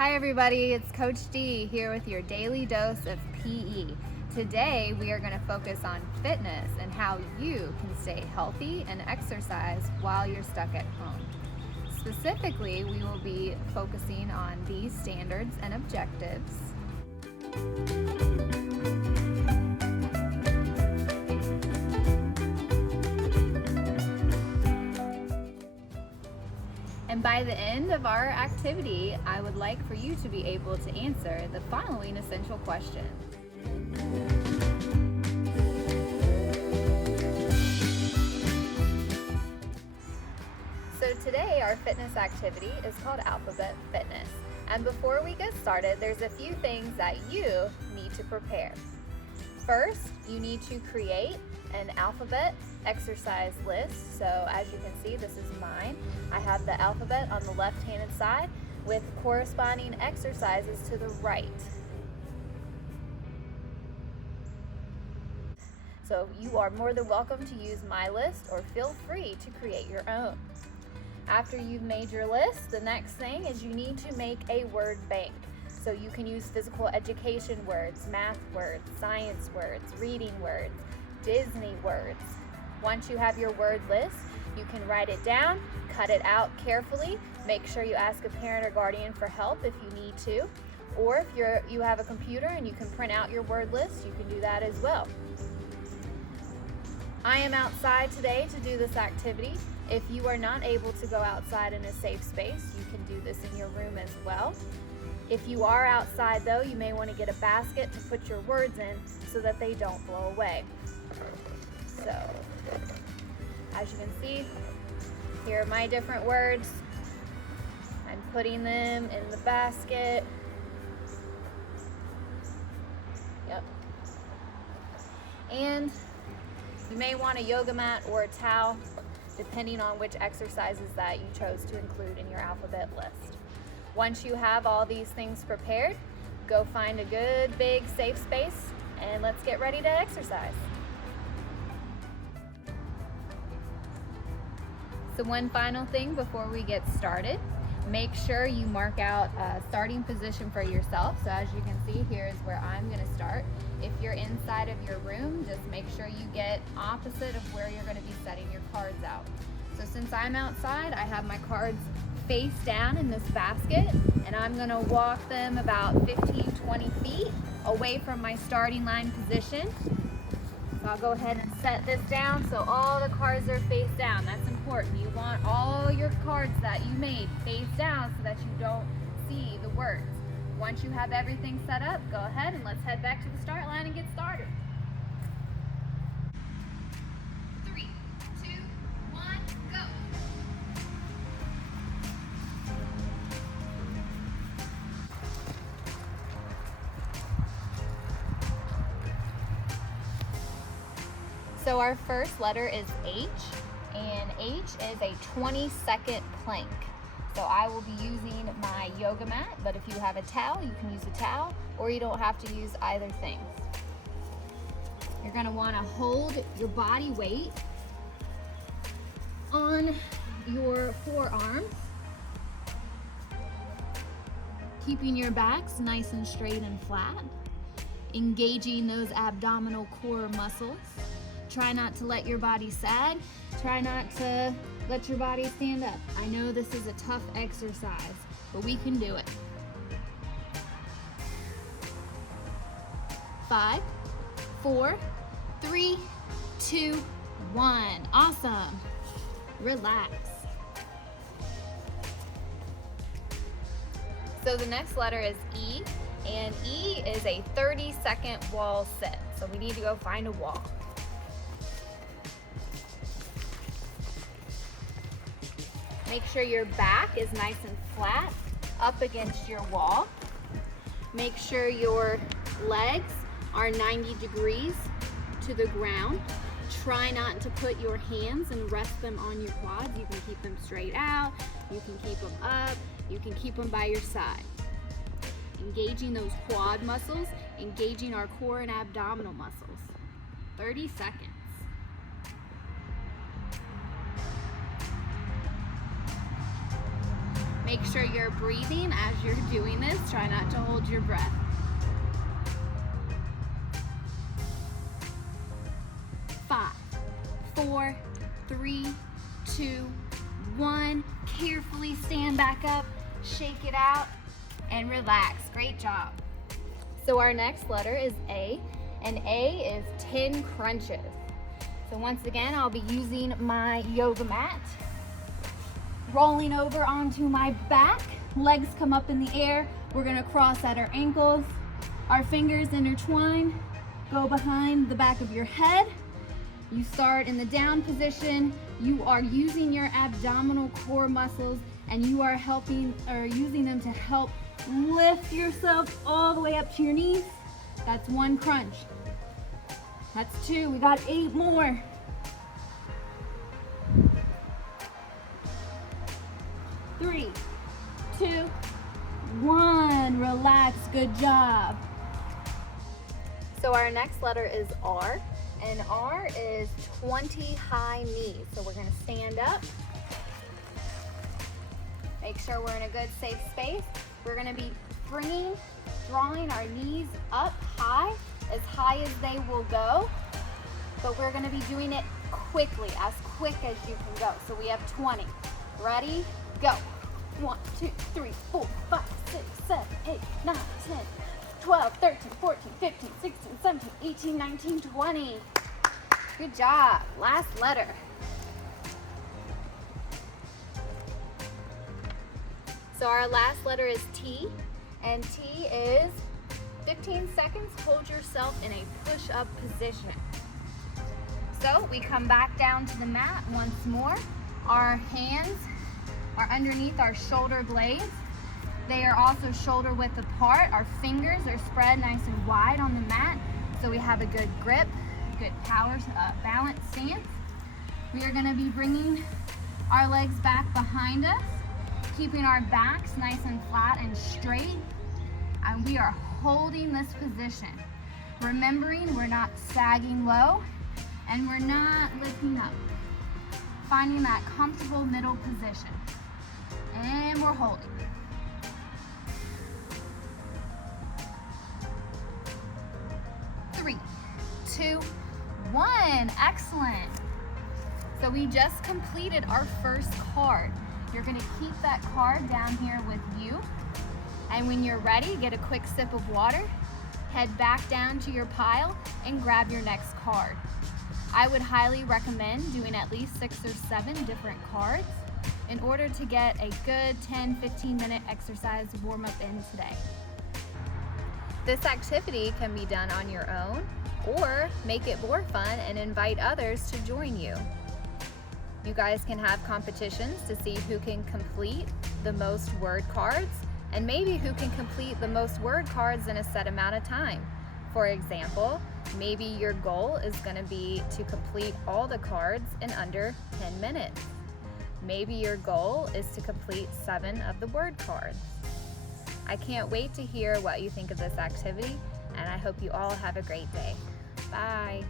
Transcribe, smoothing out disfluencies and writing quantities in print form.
Hi everybody, it's Coach D here with your daily dose of PE. Today we are going to focus on fitness and how you can stay healthy and exercise while you're stuck at home. Specifically, we will be focusing on these standards and objectives. And by the end of our activity, I would like for you to be able to answer the following essential questions. So today our fitness activity is called Alphabet Fitness. And before we get started, there's a few things that you need to prepare. First, you need to create an alphabet exercise list. So as you can see, this is mine. I have the alphabet on the left-handed side with corresponding exercises to the right. So you are more than welcome to use my list or feel free to create your own. After you've made your list, the next thing is you need to make a word bank. So you can use physical education words, math words, science words, reading words, Disney words. Once you have your word list, you can write it down, cut it out carefully, make sure you ask a parent or guardian for help if you need to, or if you have a computer and you can print out your word list, you can do that as well. I am outside today to do this activity. If you are not able to go outside in a safe space, you can do this in your room as well. If you are outside though, you may want to get a basket to put your words in so that they don't blow away. So, as you can see, here are my different words. I'm putting them in the basket. Yep. And you may want a yoga mat or a towel, depending on which exercises that you chose to include in your alphabet list. Once you have all these things prepared, go find a good, big, safe space, and let's get ready to exercise. So one final thing before we get started, make sure you mark out a starting position for yourself. So as you can see, here is where I'm going to start. If you're inside of your room, just make sure you get opposite of where you're going to be setting your cards out. So since I'm outside, I have my cards face down in this basket, and I'm going to walk them about 15-20 feet away from my starting line position. So I'll go ahead and set this down so all the cards are face down. That's important. You want all your cards that you made face down so that you don't see the words. Once you have everything set up, go ahead and let's head back to the start line and get started. 3, 2, 1, go. So our first letter is H, and H is a 20-second plank. So I will be using my yoga mat, but if you have a towel, you can use a towel, or you don't have to use either thing. You're gonna wanna hold your body weight on your forearms, keeping your backs nice and straight and flat, engaging those abdominal core muscles. Try not to let your body sag. Try not to let your body stand up. I know this is a tough exercise, but we can do it. 5, 4, 3, 2, 1. Awesome. Relax. So the next letter is E, and E is a 30-second wall sit. So we need to go find a wall. Make sure your back is nice and flat up against your wall. Make sure your legs are 90 degrees to the ground. Try not to put your hands and rest them on your quads. You can keep them straight out, you can keep them up, you can keep them by your side. Engaging those quad muscles, engaging our core and abdominal muscles. 30 seconds. Make Make sure you're breathing as you're doing this. Try not to hold your breath. 5, 4, 3, 2, 1. Carefully stand back up, shake it out, and relax. Great job. So our next letter is A, and A is 10 crunches. So once again, I'll be using my yoga mat, rolling over onto my back, legs come up in the air. We're gonna cross at our ankles, our fingers intertwine, go behind the back of your head. You start in the down position. You are using your abdominal core muscles, and you are using them to help lift yourself all the way up to your knees. That's 1 crunch. That's 2. We got 8 more. 3, 2, 1. Relax. Good job. So our next letter is R, and R is 20 high knees. So we're going to stand up. Make sure we're in a good, safe space. We're going to be drawing our knees up high as they will go, but we're going to be doing it quickly, as quick as you can go. So we have 20. Ready? Go. 1, 2, 3, 4, 5, 6, 7, 8, 9, 10, 12, 13, 14, 15, 16, 17, 18, 19, 20. Good job. Last letter. So our last letter is T, and T is 15 seconds. Hold yourself in a push-up position. So we come back down to the mat once more. Our hands are underneath our shoulder blades. They are also shoulder width apart. Our fingers are spread nice and wide on the mat, so we have a good grip, good power, balanced stance. We are going to be bringing our legs back behind us, keeping our backs nice and flat and straight, and we are holding this position. Remembering we're not sagging low and we're not lifting up. Finding that comfortable middle position. And we're holding. Three, 2, 1. Excellent. So we just completed our first card. You're going to keep that card down here with you. And when you're ready, get a quick sip of water, head back down to your pile, and grab your next card. I would highly recommend doing at least 6 or 7 different cards in order to get a good 10-15 minute exercise warm-up in today. This activity can be done on your own, or make it more fun and invite others to join you. You guys can have competitions to see who can complete the most word cards, and maybe who can complete the most word cards in a set amount of time. For example, maybe your goal is going to be to complete all the cards in under 10 minutes. Maybe your goal is to complete 7 of the word cards. I can't wait to hear what you think of this activity, and I hope you all have a great day. Bye.